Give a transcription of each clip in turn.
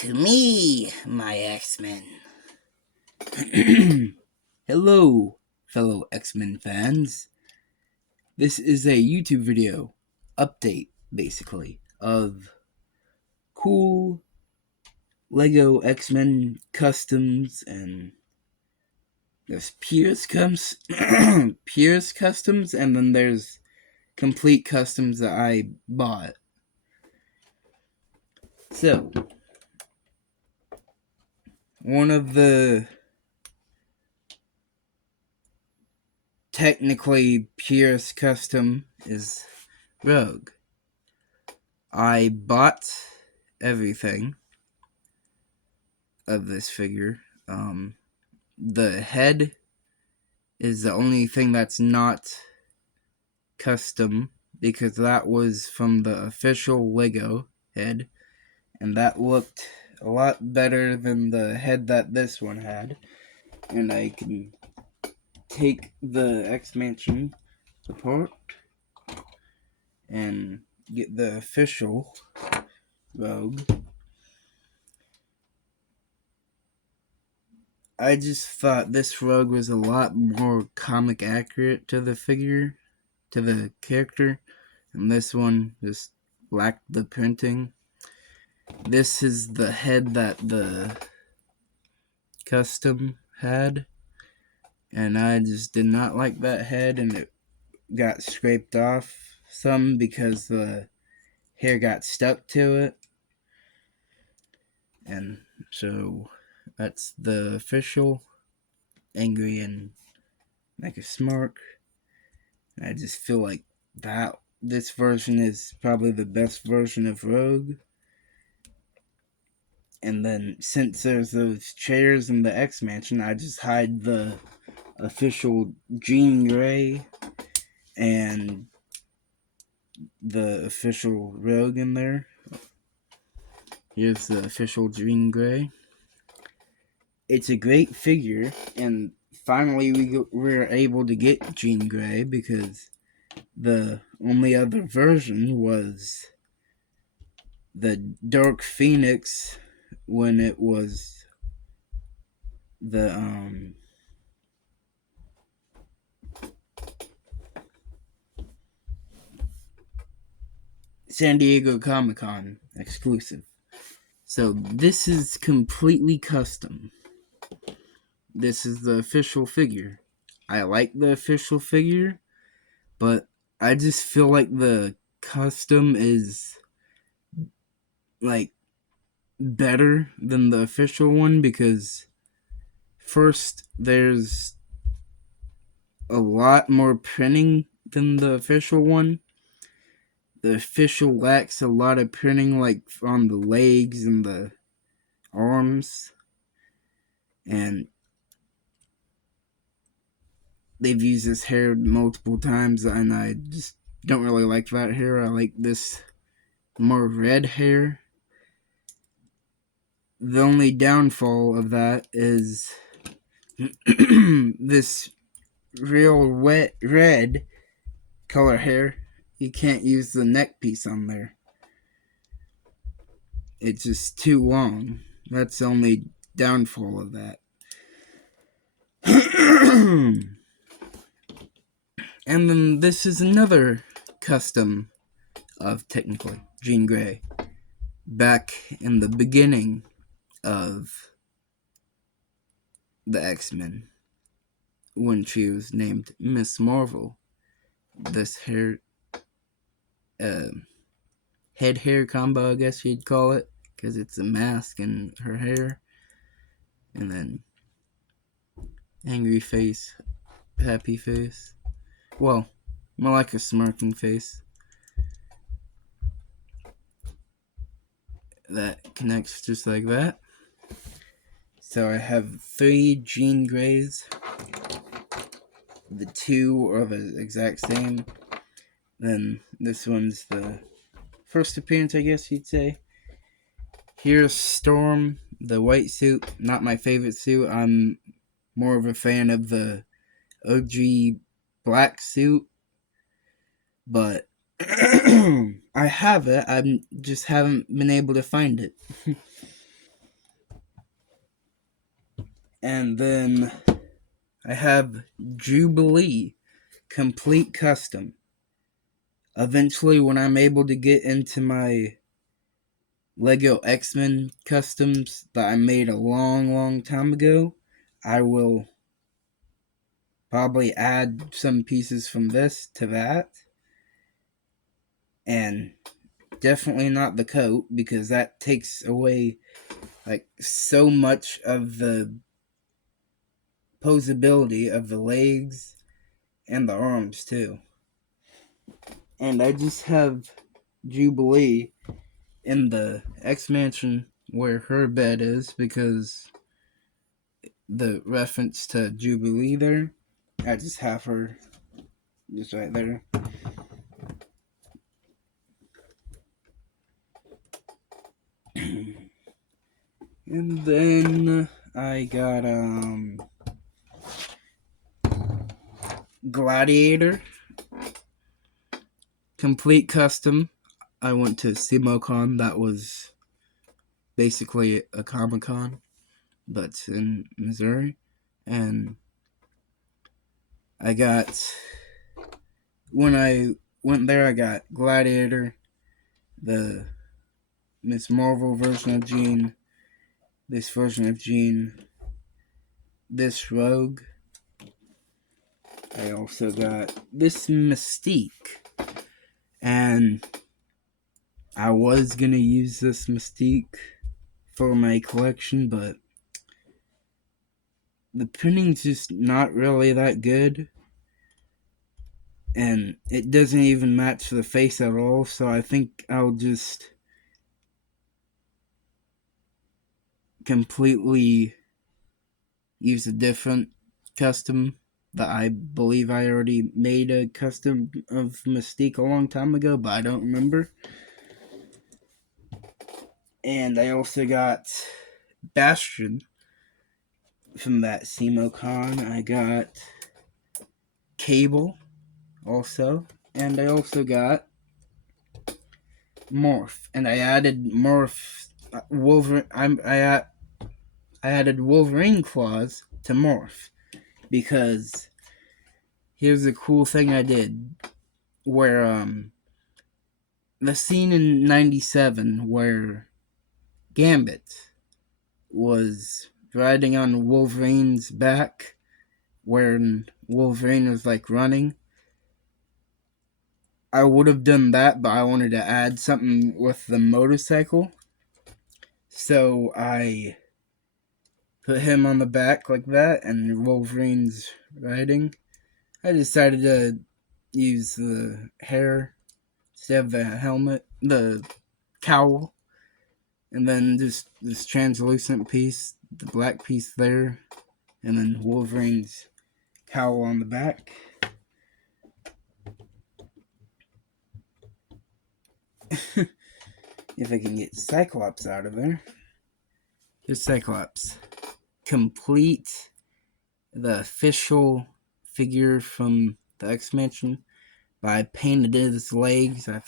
To me, my X-Men. Hello, fellow X-Men fans. This is a YouTube video update, basically, of cool Lego X-Men customs, and there's Pierce customs, and then there's complete customs that I bought. So, one of the technically Pierce custom is Rogue. I bought everything of this figure. The head is the only thing that's not custom, because that was from the official Lego head, and that looked a lot better than the head that this one had. And I can take the X Mansion apart and get the official Rogue. I just thought this Rogue was a lot more comic accurate to the figure, to the character, and this one just lacked the printing. This is the head that the custom had, and I just did not like that head, and it got scraped off some because the hair got stuck to it. And so that's the official Angry and Mega Smart. I just feel like this version is probably the best version of Rogue. And then since there's those chairs in the X Mansion, I just hide the official Jean Grey and the official Rogue in there. Here's the official Jean Grey. It's a great figure, and finally we're able to get Jean Grey, because the only other version was the Dark Phoenix when it was the San Diego Comic-Con exclusive. So this is completely custom. This is the official figure. I like the official figure, but I just feel like the custom is like better than the official one, because first, there's a lot more printing than the official one. The official lacks a lot of printing, like on the legs and the arms, and they've used this hair multiple times, and I just don't really like that hair. I like this more red hair. The only downfall of that is this real wet red color hair. You can't use the neck piece on there. It's just too long. That's the only downfall of that. And then this is another custom of, technically, Jean Grey. Back in the beginning of the X-Men, when she was named Miss Marvel, this head hair combo, I guess you'd call it, because it's a mask and her hair, and then angry face, happy face, well, more like a smirking face that connects just like that. So I have 3 Jean Greys. The 2 are the exact same. Then this one's the first appearance, I guess you'd say. Here's Storm, the white suit. Not my favorite suit. I'm more of a fan of the OG black suit. But I have it. I just haven't been able to find it. And then I have Jubilee Complete Custom. Eventually, when I'm able to get into my Lego X-Men customs that I made a long time ago, I will probably add some pieces from this to that. And definitely not the coat, because that takes away like so much of the posability of the legs and the arms too. And I just have Jubilee in the X Mansion where her bed is, because the reference to Jubilee there, I just have her just right there. And then I got Gladiator Complete Custom. I went to SimoCon. That was basically a Comic Con, but in Missouri. And I got, when I went there, I got Gladiator, the Miss Marvel version of Jean, this version of Jean, this Rogue. I also got this Mystique. And I was gonna use this Mystique for my collection, but the printing's just not really that good. And it doesn't even match the face at all, so I think I'll just completely use a different custom that I believe I already made a custom of Mystique a long time ago, but I don't remember. And I also got Bastion from that SimoCon. I got Cable also, and I also got Morph, and I added Morph Wolverine. I added Wolverine claws to Morph, because here's a cool thing I did, where the scene in '97 where Gambit was riding on Wolverine's back, when Wolverine was like running. I would have done that, but I wanted to add something with the motorcycle. So I put him on the back like that, and Wolverine's riding. I decided to use the hair instead of the helmet, the cowl, and then just this translucent piece, the black piece there, and then Wolverine's cowl on the back. If I can get Cyclops out of there. Here's Cyclops. Complete, the official figure from the X Mansion. But I painted his legs. I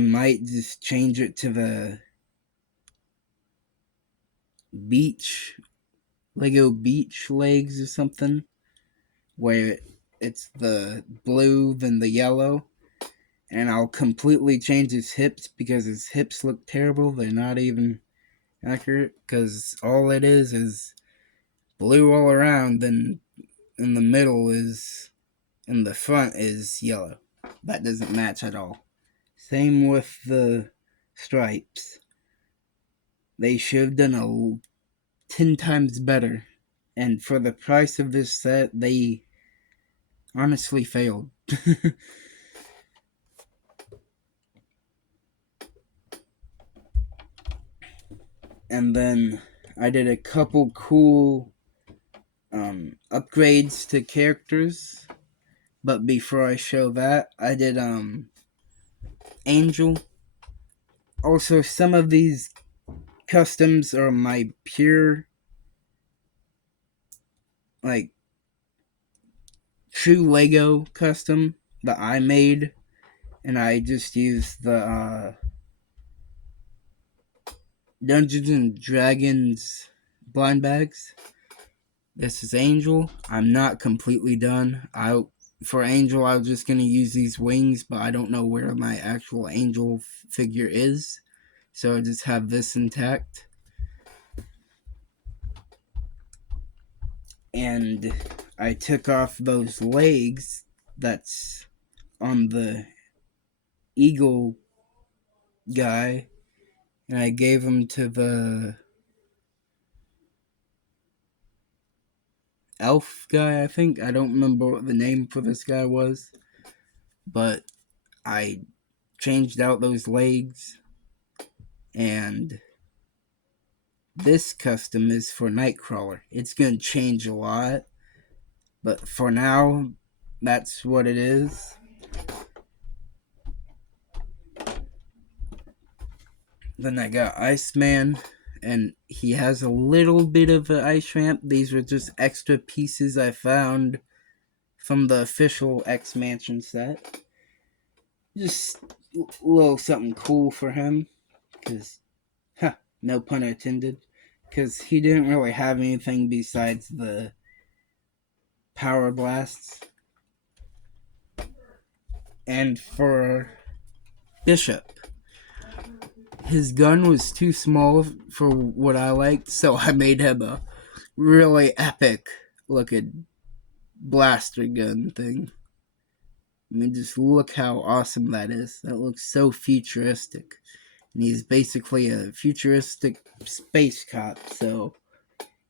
might just change it to the beach, Lego beach legs or something, where it's the blue then the yellow. And I'll completely change his hips, because his hips look terrible. They're not even accurate, because all it is blue all around, then in the middle is, in the front is yellow. That doesn't match at all. Same with the stripes. They should have done 10 times better. And for the price of this set, they honestly failed. And then I did a couple cool upgrades to characters. But before I show that, I did Angel. Also, some of these customs are my pure, like, true Lego custom that I made. And I just used the Dungeons and Dragons blind bags. This is Angel. I'm not completely done. For Angel, I was just going to use these wings, but I don't know where my actual Angel figure is. So I just have this intact. And I took off those legs that's on the eagle guy, and I gave them to the elf guy, I think. I don't remember what the name for this guy was, but I changed out those legs, and this custom is for Nightcrawler. It's going to change a lot, but for now, that's what it is. Then I got Iceman, and he has a little bit of an ice ramp. These were just extra pieces I found from the official X Mansion set. Just a little something cool for him, because, no pun intended, because he didn't really have anything besides the power blasts. And for Bishop, his gun was too small for what I liked, so I made him a really epic looking blaster gun thing. I mean, just look how awesome that is. That looks so futuristic. And he's basically a futuristic space cop, so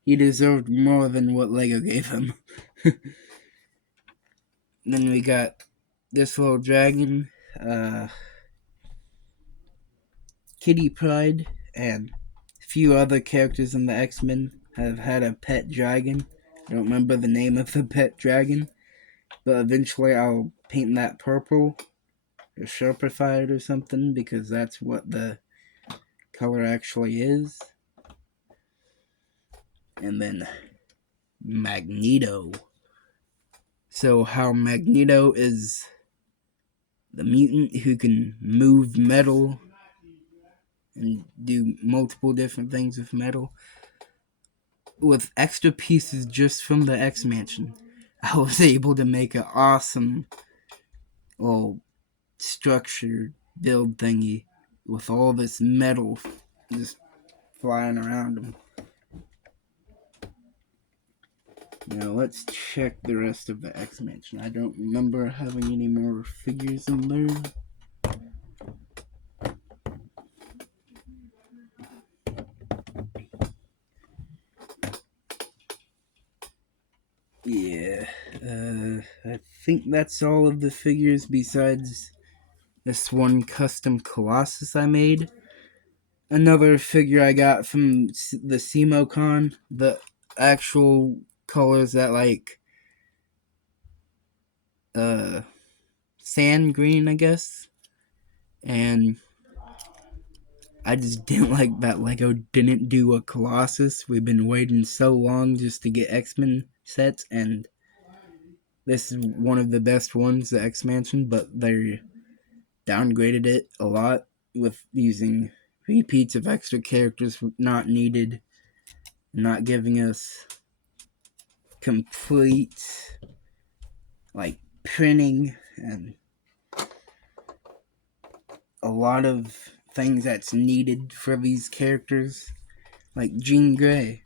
he deserved more than what Lego gave him. Then we got this little dragon, Kitty Pryde, and a few other characters in the X-Men have had a pet dragon. I don't remember the name of the pet dragon, but eventually I'll paint that purple or sharpify it or something, because that's what the color actually is. And then Magneto. So how Magneto is the mutant who can move metal and do multiple different things with metal, with extra pieces just from the X Mansion, I was able to make an awesome little structure build thingy with all this metal just flying around him. Now let's check the rest of the X Mansion. I don't remember having any more figures in there. Yeah, I think that's all of the figures besides this one custom Colossus I made. Another figure I got from the SemoCon, the actual colors that like sand green, I guess. And I just didn't like that Lego didn't do a Colossus. We've been waiting so long just to get X-Men sets, and this is one of the best ones, the X-Mansion, but they downgraded it a lot with using repeats of extra characters not needed, not giving us complete like printing and a lot of things that's needed for these characters, like Jean Grey.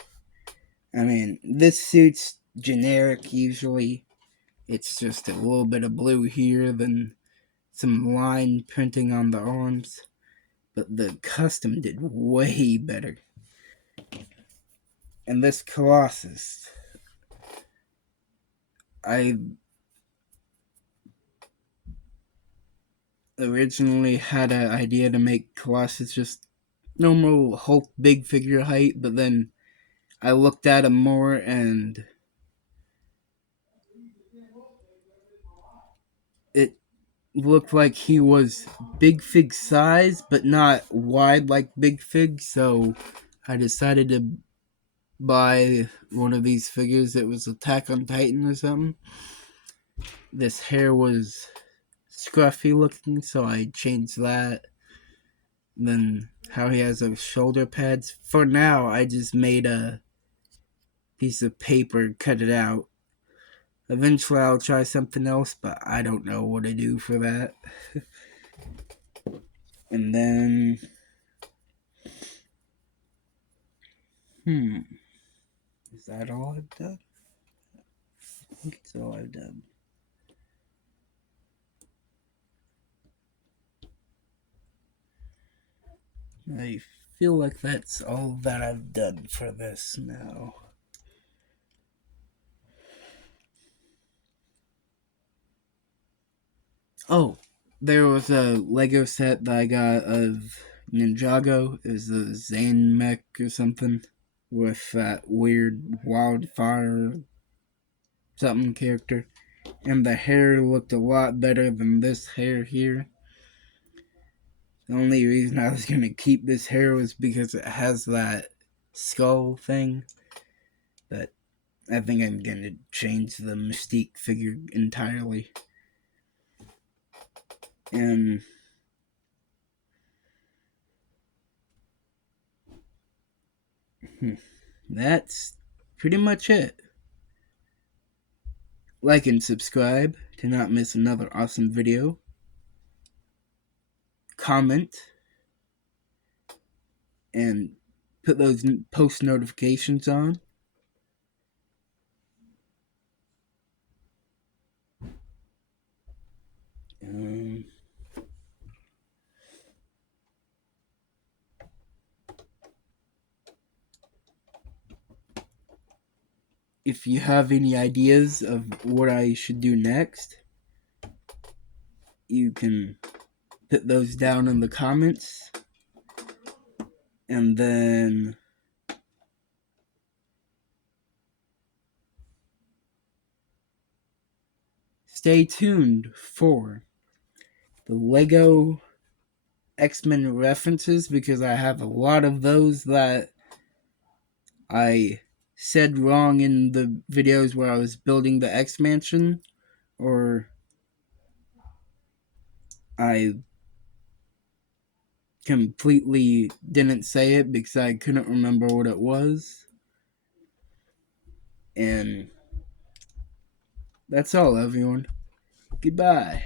I mean, this suit's generic usually. It's just a little bit of blue here, then some line printing on the arms. But the custom did way better. And this Colossus, I originally had an idea to make Colossus just normal Hulk big figure height, but then I looked at him more and it looked like he was Big Fig size, but not wide like Big Fig, so I decided to buy one of these figures that was Attack on Titan or something. This hair was scruffy looking, so I changed that. Then how he has those shoulder pads. For now, I just made a piece of paper, cut it out. Eventually I'll try something else, but I don't know what to do for that. And then is that all I've done? I think it's all I've done. I feel like that's all that I've done for this now. Oh, there was a Lego set that I got of Ninjago. It was a Zane mech or something with that weird wildfire something character. And the hair looked a lot better than this hair here. The only reason I was going to keep this hair was because it has that skull thing. But I think I'm going to change the Mystique figure entirely. And that's pretty much it. Like and subscribe to not miss another awesome video. Comment and put those post notifications on. If you have any ideas of what I should do next, you can put those down in the comments. And then stay tuned for the Lego X-Men references, because I have a lot of those that I said wrong in the videos where I was building the X-Mansion, or I completely didn't say it because I couldn't remember what it was. And that's all, everyone. Goodbye.